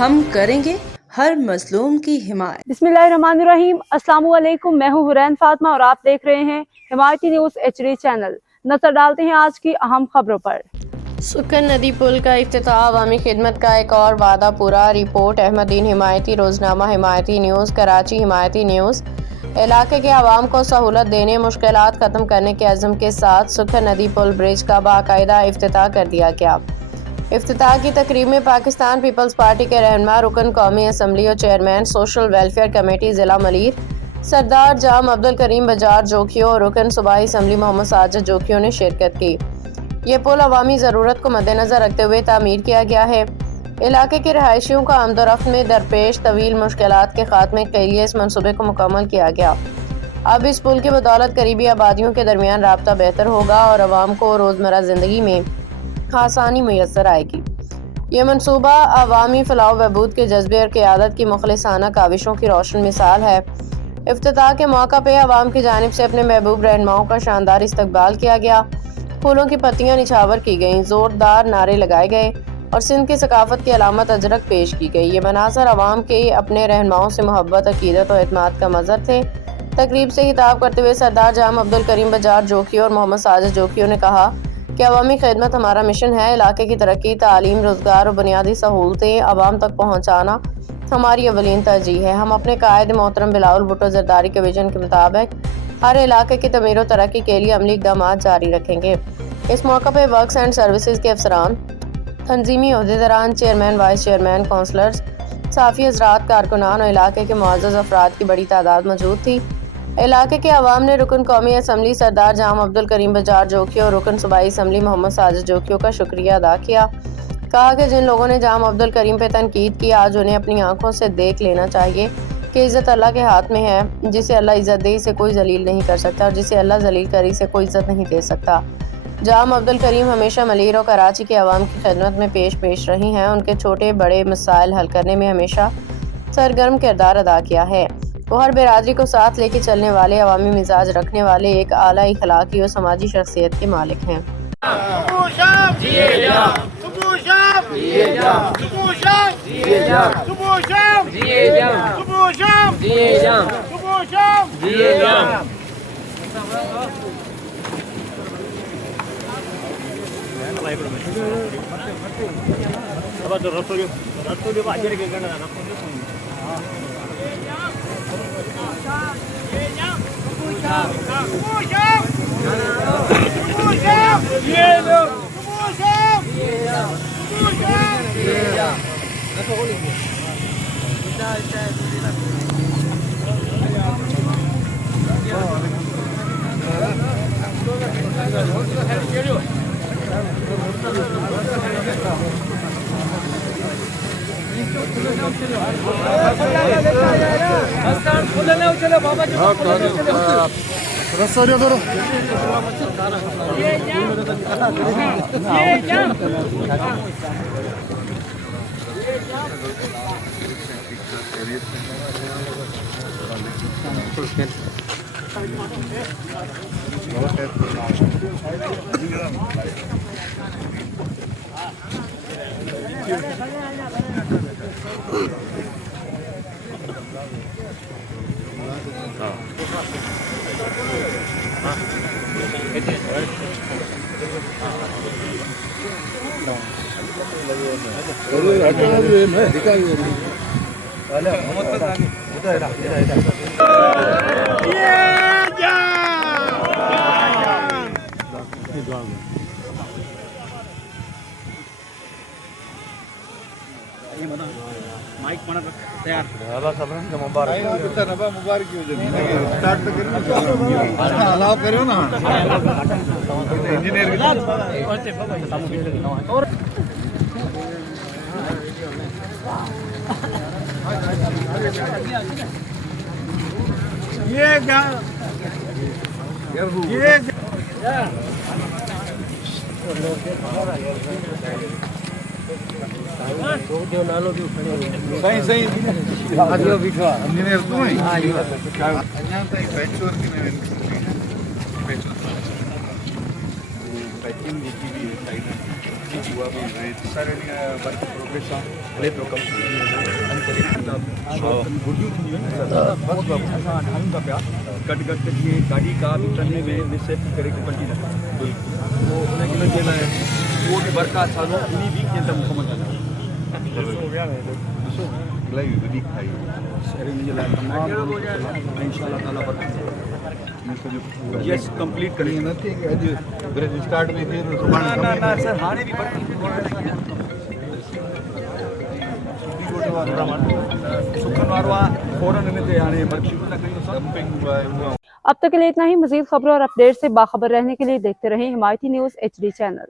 हम करेंगे हर मजलूम की हिमायत। बिस्मिल्लाहिर्रहमानिर्रहीम। अस्सलाम वालेकुम। मैं हूँ हुरैन फातिमा और आप देख रहे हैं हिमायती न्यूज़ HD चैनल। नजर डालते हैं आज की अहम खबरों पर। सुकन नदी पुल का इफ्तिताह, अवामी खिदमत का एक और वादा पूरा। रिपोर्ट अहमदीन हिमायती, रोजनामा हिमायती न्यूज़, कराची हिमायती न्यूज़। इलाके के आवाम को सहूलत देने, मुश्किलात ख़त्म करने के अज़्म के साथ सुकन नदी पुल ब्रिज का बाकायदा इफ्तिताह कर दिया गया। इफ्तिताह की तकरीब में पाकिस्तान पीपल्स पार्टी के रहनुमा, रुकन कौमी असम्बली और चेयरमैन सोशल वेलफेयर कमेटी ज़िला मलीर सरदार जाम अब्दुल करीम बजार जोखियों और रुकन सूबाई असम्बली मोहम्मद साजिद जोखियों ने शिरकत की। ये पुल अवामी ज़रूरत को मद्देनज़र रखते हुए तामीर किया गया है। इलाके के रहायशियों का आमदोरफ्त में दरपेश तवील मुश्किलात के खात्मे के लिए इस मनसूबे को मुकम्मल किया गया। अब इस पुल की बदौलत करीबी आबादियों के दरमियान राब्ता बेहतर होगा और आवाम को रोज़मर्रा ज़िंदगी में आसानी मैसर आएगी। ये मनसूबा अवामी फलाह बहबूद के जज्बे और क़यादत की मुखलिसाना काविशों की रोशन मिसाल है। इफ्तिताह के मौका पर आवाम की जानिब से अपने महबूब रहनुमाओं का शानदार इस्तकबाल किया गया। फूलों की पत्तियां निछावर की गईं, जोरदार नारे लगाए गए और सिंध की सकाफत की अलामत अजरक पेश की गई। ये मनासर आवाम के अपने रहनुमाओं से मोहब्बत, अकीदत और एतमाद का मज़हर थे। तकरीब से खिताब करते हुए सरदार जाम अब्दुल करीम बजार जोखियों और मोहम्मद साजिद जोखियों ने कहा कि अवामी खिदमत हमारा मिशन है। इलाके की तरक्की, तालीम, रोजगार और बुनियादी सहूलतें आवाम तक पहुँचाना हमारी अवलीन तरजीह है। हम अपने कायद मोहतरम बिलावल भुट्टो जरदारी के विजन के मुताबिक हर इलाके की तमीर और तरक्की के लिए अमली इक़दाम जारी रखेंगे। इस मौका पर वर्क्स एंड सर्विसेज के अफसरान, तंजीमी अहदेदारान, चेयरमैन, वाइस चेयरमैन, काउंसलर्स, साफ़ी हज़रात, कारकुनान और इलाके के मुअज़्ज़ज़ अफराद की बड़ी तादाद मौजूद थी। इलाके के अवाम ने रुकन कौमी असम्बली सरदार जाम अब्दुल करीम बजार जोखियों और रुकन सूबाई असम्बली मोहम्मद साजिद जोखियों का शुक्रिया अदा किया। कहा कि जिन लोगों ने जाम अब्दुल करीम पर तनकीद की, आज उन्हें अपनी आंखों से देख लेना चाहिए कि इज़्ज़त अल्लाह के हाथ में है। जिसे अल्लाह इज़्ज़त दे इसे कोई जलील नहीं कर सकता और जिसे अल्लाह जलील करे इसे कोई इज़्ज़त नहीं दे सकता। जाम अब्दुल करीम हमेशा मलीर और कराची के अवाम की खिदमत में पेश रही हैं। उनके छोटे बड़े मसाइल हल करने में हमेशा सरगर्म किरदार अदा किया है। वो हर बिरादरी को साथ लेके चलने वाले, अवामी मिजाज रखने वाले एक आला अखलाकी और समाजी शख्सियत के मालिक हैं। सही सही आदियो बिठो इंजीनियर तू है हां ये अन्या तो पैच वर्क में patch work packing Zee TV side गॾु जीअं गाॾी का बि चढ़ने में सेफ्टी करे पलटी न थिए पोइ उन जे लाइ उहो बि वर्क आहे असांजो इन वीक जे अंदरि मुकमल इलाही वॾी खाई शहरनि जे लाइ तमामु ऐं इंशाअल्लाह ताला वर्क यस कंप्लीट करे ईअं न थिए की अॼु ब्रिज स्टार्ट बि थिए थो सुभाणे न सर हाणे बि सुखनि वारो आहे फौरन हिन ते हाणे वर्क शुरू था कयूं सभु। अब तक के लिए इतना ही। मजीद खबरों और अपडेट से बाखबर रहने के लिए देखते रहें हिमायती न्यूज़ HD चैनल।